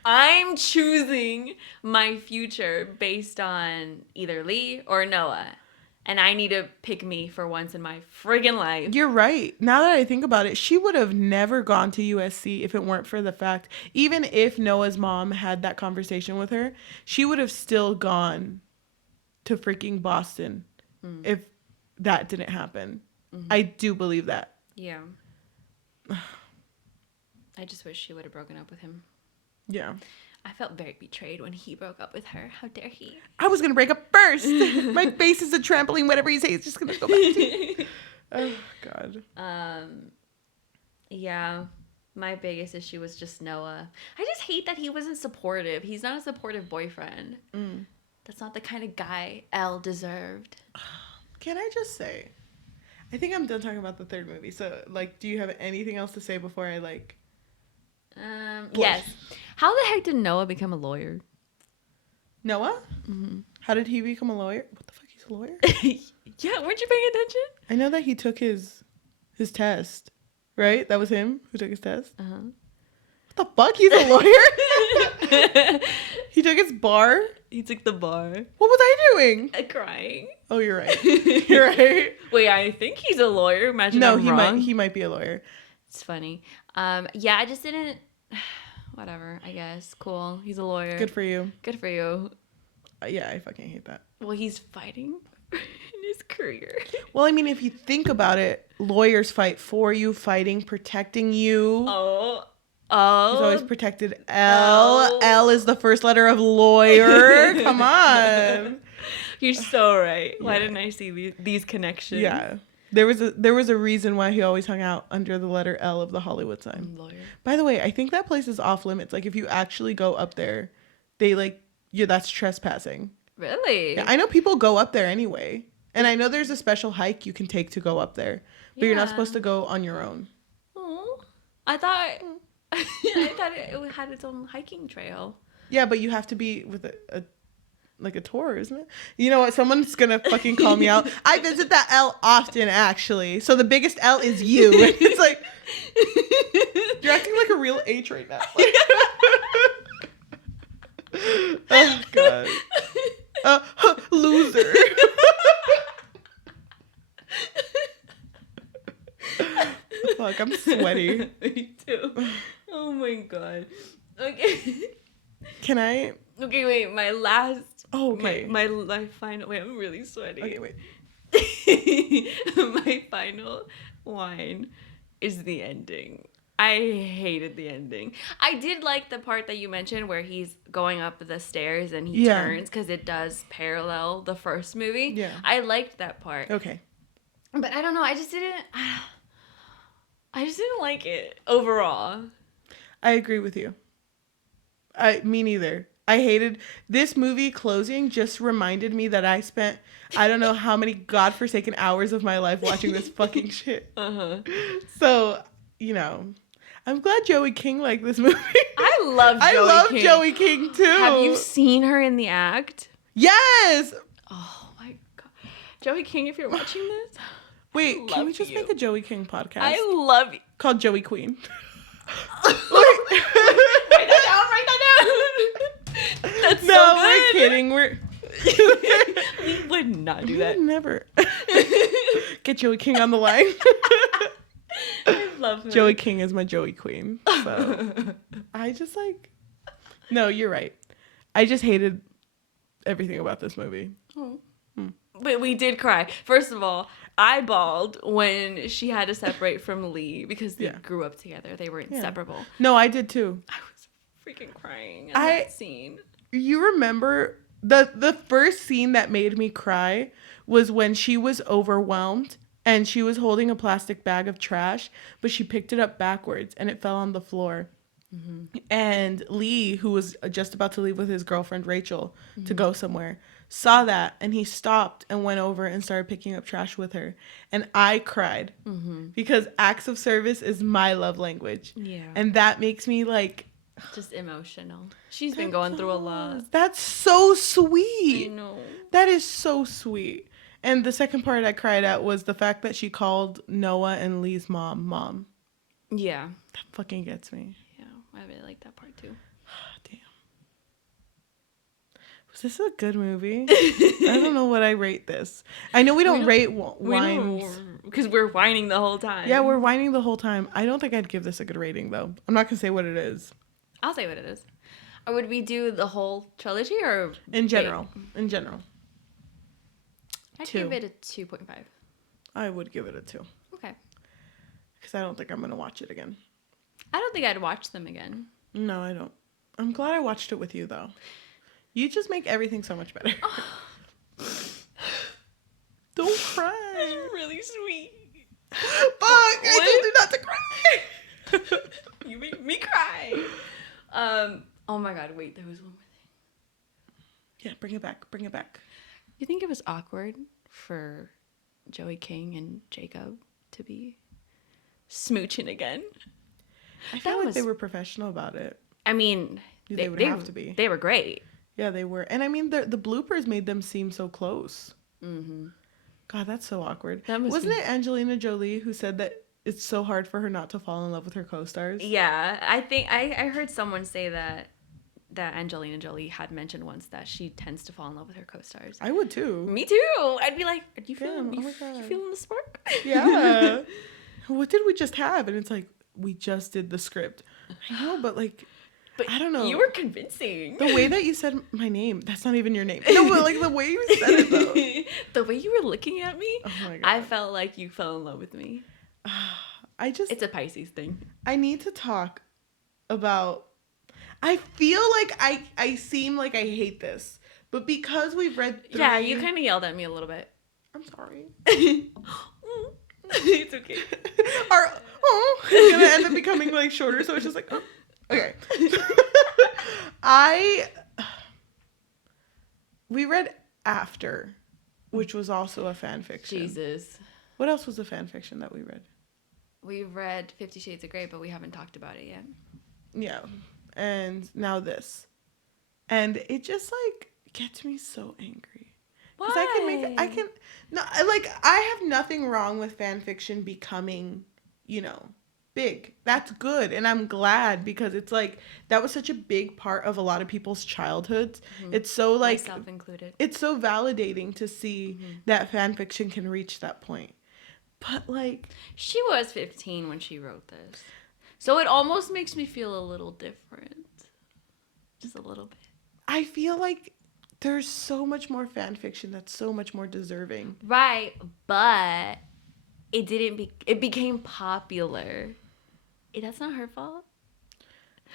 I'm choosing my future based on either Lee or Noah. And I need to pick me for once in my friggin' life. You're right. Now that I think about it, she would have never gone to USC if it weren't for the fact, even if Noah's mom had that conversation with her, she would have still gone to freaking Boston if that didn't happen. Mm-hmm. I do believe that. Yeah. I just wish she would have broken up with him. Yeah. I felt very betrayed when he broke up with her. How dare he? I was going to break up first. My face is a trampoline. Whatever you say, it's just going to go back to you. Oh, God. Yeah. My biggest issue was just Noah. I just hate that he wasn't supportive. He's not a supportive boyfriend. That's not the kind of guy Elle deserved. Can I just say, I think I'm done talking about the third movie. So, like, do you have anything else to say before I, like... Yes. How the heck did Noah become a lawyer? Noah? Mm-hmm. How did he become a lawyer? What the fuck? He's a lawyer? Yeah, weren't you paying attention? I know that he took his test, right? That was him who took his test? Uh-huh. What the fuck? He's a lawyer? He took his bar? He took the bar. What was I doing? Crying. Oh, you're right. You're right. Wait, I think he's a lawyer. Imagine I'm wrong. He might be a lawyer. It's funny. Yeah, I just didn't... Whatever, I guess. Cool. He's a lawyer. Good for you. Good for you. Yeah, I fucking hate that. Well, he's fighting in his career. Well, I mean, if you think about it, lawyers fight for you, fighting, protecting you. Oh. He's always protected L. Oh. L is the first letter of lawyer. Come on. You're so right. Why didn't I see these connections? Yeah. There was a reason why he always hung out under the letter L of the Hollywood sign. Lawyer. By the way, I think that place is off limits. Like if you actually go up there, they like that's trespassing. Really? Yeah, I know people go up there anyway. And I know there's a special hike you can take to go up there. But you're not supposed to go on your own. Oh. I thought it had its own hiking trail. Yeah, but you have to be with a tour, isn't it? You know what? Someone's gonna fucking call me out. I visit that L often, actually. So the biggest L is you. It's like you're acting like a real H right now. Like, oh god. Loser. Fuck, I'm sweaty. Me too. Oh my god. Okay. Can I? Okay, wait. My last. Oh, okay. My final. Wait, I'm really sweaty. Okay, wait. My final whine is the ending. I hated the ending. I did like the part that you mentioned where he's going up the stairs and he turns because it does parallel the first movie. Yeah. I liked that part. Okay. But I don't know. I just didn't like it overall. I agree with you. Me neither. I hated this movie closing. Just reminded me that I spent I don't know how many godforsaken hours of my life watching this fucking shit. So, you know, I'm glad Joey King liked this movie. I love Joey King too. Have you seen her in the act? Yes. Oh my god, Joey King, if you're watching this. Wait, can we just make a Joey King podcast? I love you. Called Joey Queen. Write that down. That's so good. We're kidding. We would not do that. Never. Get Joey King on the line. I love her. Joey King is my Joey Queen. So I just like. No, you're right. I just hated everything about this movie. Oh. But we did cry. First of all, I bawled when she had to separate from Lee because they grew up together. They were inseparable. No, I did too. I was freaking crying at that scene. You remember the first scene that made me cry was when she was overwhelmed and she was holding a plastic bag of trash, but she picked it up backwards and it fell on the floor. Mm-hmm. And Lee, who was just about to leave with his girlfriend Rachel to go somewhere, saw that and he stopped and went over and started picking up trash with her. And I cried because acts of service is my love language. Yeah. And that makes me like just emotional. She's been going through a lot. That's so sweet. I know. That is so sweet. And the second part I cried at was the fact that she called Noah and Lee's mom. Yeah. That fucking gets me. Yeah, I really like that part too. Damn. Was this a good movie? I don't know what I rate this. I know we don't rate whines. Because we're whining the whole time. Yeah, we're whining the whole time. I don't think I'd give this a good rating, though. I'm not going to say what it is. I'll say what it is. Or would we do the whole trilogy or? In general. In general. I'd give it a 2.5. I would give it a 2. Okay. Because I don't think I'm going to watch it again. I don't think I'd watch them again. No, I don't. I'm glad I watched it with you, though. You just make everything so much better. Don't cry. That's really sweet. Fuck, I told you not to cry. You make me cry. Oh my god, wait, there was one more thing. Yeah, bring it back. You think it was awkward for Joey King and Jacob to be smooching again? I feel like they were professional about it. I mean, they would have to be. They were great. Yeah, they were. And I mean, the bloopers made them seem so close. Mm-hmm. God, that's so awkward. Wasn't it Angelina Jolie who said that it's so hard for her not to fall in love with her co-stars? Yeah, I think I heard someone say that Angelina Jolie had mentioned once that she tends to fall in love with her co-stars. I would too. Me too. I'd be like, are you feeling? You feeling the spark? Yeah. What did we just have? And it's like, we just did the script. I know, but like, I don't know. You were convincing. The way that you said my name, that's not even your name. No, but like the way you said it though. The way you were looking at me, oh my God. I felt like you fell in love with me. It's a Pisces thing. I need to talk about, I feel like I seem like I hate this, but because we've read through. Yeah, you kind of yelled at me a little bit. I'm sorry. It's okay. Our is gonna end up becoming like shorter, so it's just like okay. We read After, which was also a fan fiction. Jesus. What else was a fan fiction that we read? We read 50 Shades of Grey, but we haven't talked about it yet. Yeah. And now this. And it just like gets me so angry. Because I have nothing wrong with fan fiction becoming, big. That's good. And I'm glad because it's like that was such a big part of a lot of people's childhoods. Mm-hmm. It's so like myself included. It's so validating to see that fan fiction can reach that point. But like she was 15 when she wrote this. So it almost makes me feel a little different. Just a little bit. I feel like there's so much more fan fiction that's so much more deserving. Right, but it became popular. That's not her fault.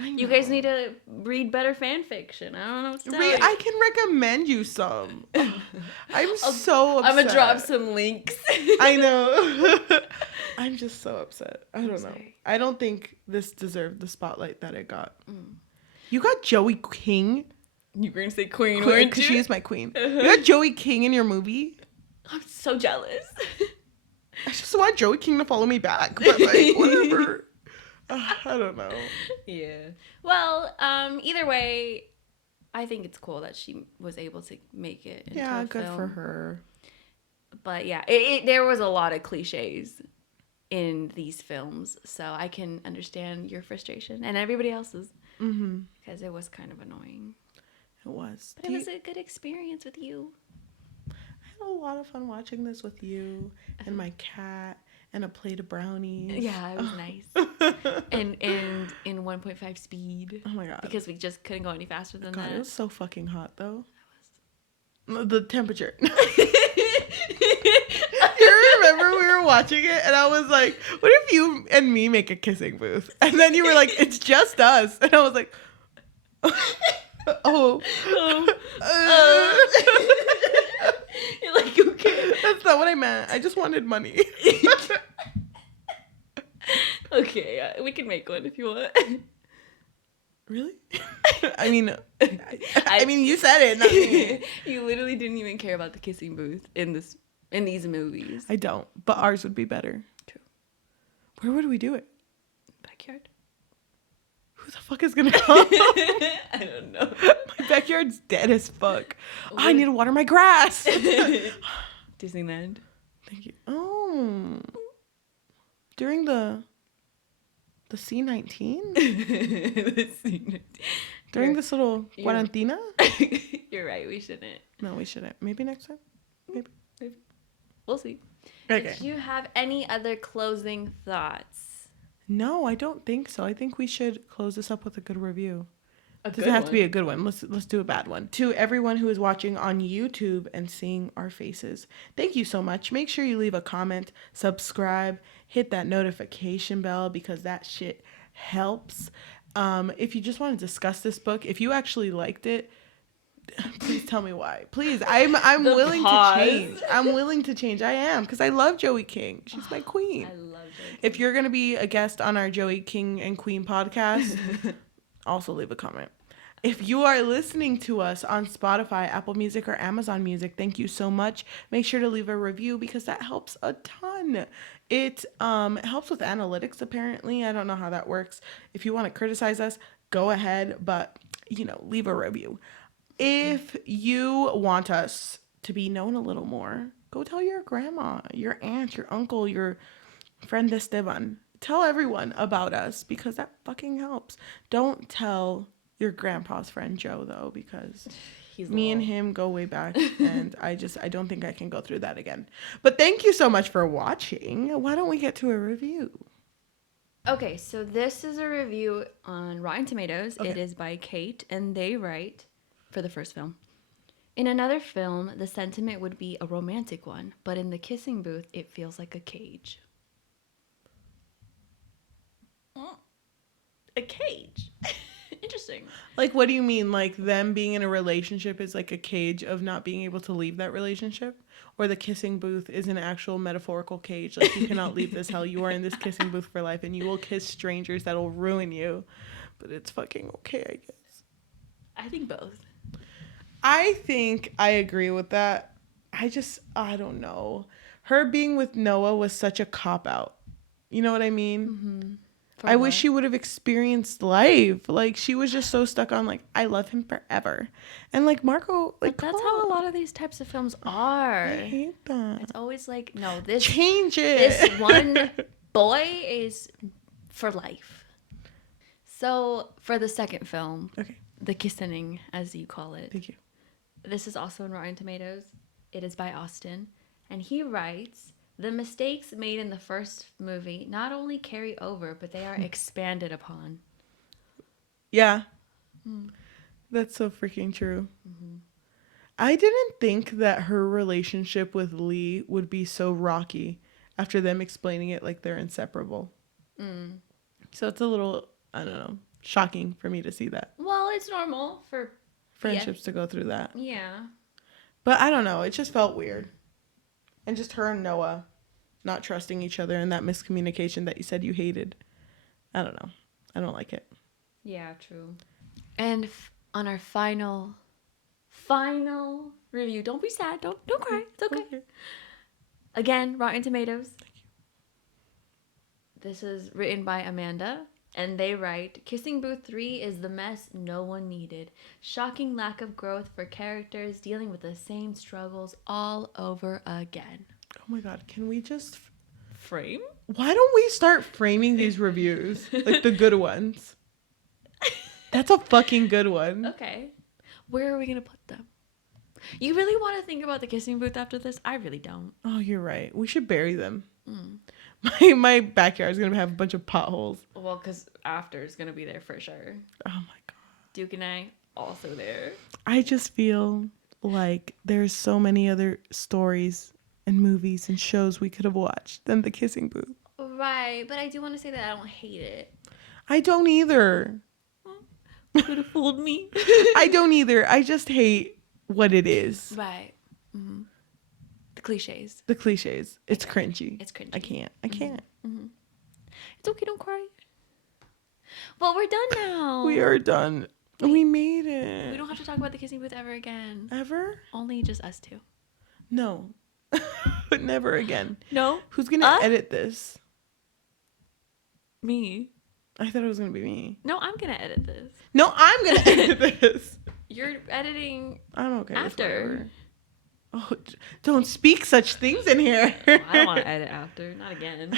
You guys need to read better fan fiction. I don't know what to tell you. I can recommend you some. I'm so upset. I'm gonna drop some links. I know. I'm just so upset. I don't know. I don't think this deserved the spotlight that it got. You got Joey King. You were gonna say queen, weren't you? Because she is my queen. You got Joey King in your movie? I'm so jealous. I just want Joey King to follow me back, but like, whatever. I don't know. Yeah. Well, either way, I think it's cool that she was able to make it into a good film. for her. But yeah, there was a lot of cliches in these films, so I can understand your frustration and everybody else's. Because it was kind of annoying. It was. But it was a good experience with you. I had a lot of fun watching this with you and my cat and a plate of brownies. Yeah, it was nice. and in 1.5 speed. Oh my god. Because we just couldn't go any faster than that. It was so fucking hot though. The temperature. You remember we were watching it and I was like, what if you and me make a kissing booth? And then you were like, it's just us. And I was like, You're like, okay. That's not what I meant. I just wanted money. Okay, we can make one if you want. Really? I mean, you said it, not me. You literally didn't even care about the kissing booth in these movies. I don't, but ours would be better. True. Where would we do it? Backyard. Who the fuck is gonna come? I don't know. My backyard's dead as fuck. Oh, I need to water my grass. Disneyland. Thank you. Oh. During the C-19? The C-19. During this little quarantena? You're right, we shouldn't. No, we shouldn't. Maybe next time? Maybe. We'll see. Okay. Did you have any other closing thoughts? No, I don't think so. I think we should close this up with a good review. It doesn't have to be a good one. Let's do a bad one. To everyone who is watching on YouTube and seeing our faces, thank you so much. Make sure you leave a comment, subscribe, hit that notification bell because that shit helps. If you just want to discuss this book, if you actually liked it, please tell me why. Please, I'm willing to change. I'm willing to change. I am because I love Joey King. She's my queen. I love Joey King. If you're gonna be a guest on our Joey King and Queen podcast, also leave a comment. If you are listening to us on Spotify, Apple Music, or Amazon Music, thank you so much. Make sure to leave a review because that helps a ton. It helps with analytics, apparently. I don't know how that works. If you want to criticize us, go ahead, but, leave a review. If you want us to be known a little more, go tell your grandma, your aunt, your uncle, your friend Esteban. Tell everyone about us because that fucking helps. Don't tell your grandpa's friend Joe though, because me and him go way back and I don't think I can go through that again. But thank you so much for watching. Why don't we get to a review? Okay, so this is a review on Rotten Tomatoes. Okay. It is by Kate, and they write, for the first film, in another film, the sentiment would be a romantic one, but in the kissing booth, it feels like a cage. A cage? Interesting. Like, what do you mean? Like, them being in a relationship is like a cage of not being able to leave that relationship? or the kissing booth is an actual metaphorical cage. Like, you cannot leave this hell. You are in this kissing booth for life, and you will kiss strangers that'll ruin you. But it's fucking okay, I guess. I think both. I think I agree with that. I don't know. Her being with Noah was such a cop-out. You know what I mean? Mm-hmm. I wish she would have experienced life. Like, she was just so stuck on, like, I love him forever. And, like, Marco, like, but that's how a lot of these types of films are. I hate that. It's always like, no, this... Change it. This one boy is for life. So, for the second film, okay, The Kissing, as you call it. Thank you. This is also in Rotten Tomatoes. It is by Austin. And he writes... The mistakes made in the first movie not only carry over, but they are expanded upon. Yeah. That's so freaking true. Mm-hmm. I didn't think that her relationship with Lee would be so rocky after them explaining it like they're inseparable. So it's a little, I don't know, shocking for me to see that. Well, it's normal for friendships to go through that. Yeah. But I don't know. It just felt weird. And just her and Noah not trusting each other and that miscommunication that you said you hated. I don't know. I don't like it. Yeah, true. And on our final review, don't be sad. Don't cry. It's okay. Again, Rotten Tomatoes. Thank you. This is written by Amanda. And they write, Kissing Booth 3 is the mess no one needed. Shocking lack of growth for characters dealing with the same struggles all over again. Oh my God, can we just... Frame? Why don't we start framing these reviews? Like the good ones. That's a fucking good one. Okay. Where are we going to put them? You really want to think about the Kissing Booth after this? I really don't. Oh, you're right. We should bury them. My backyard is going to have a bunch of potholes. Well, because after is going to be there for sure. Oh my God. Duke and I also there. I just feel like there's so many other stories and movies and shows we could have watched than The Kissing Booth. Right, but I do want to say that I don't hate it. I don't either. Could have fooled me. I don't either. I just hate what it is. Right. Mm-hmm. The clichés. The clichés. It's cringy. It's cringy. I can't. Mm-hmm. It's okay, don't cry. Well, we're done now. We are done. We made it. We don't have to talk about The Kissing Booth ever again. Ever? Only just us two. No. Never again. No? Who's going to edit this? Me. I thought it was going to be me. No, I'm going to edit this. No, I'm going to edit this. You're editing I'm okay. after. Oh, don't speak such things in here. I don't want to edit after. Not again.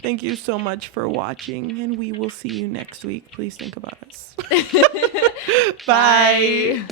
Thank you so much for watching, and we will see you next week. Please think about us. Bye.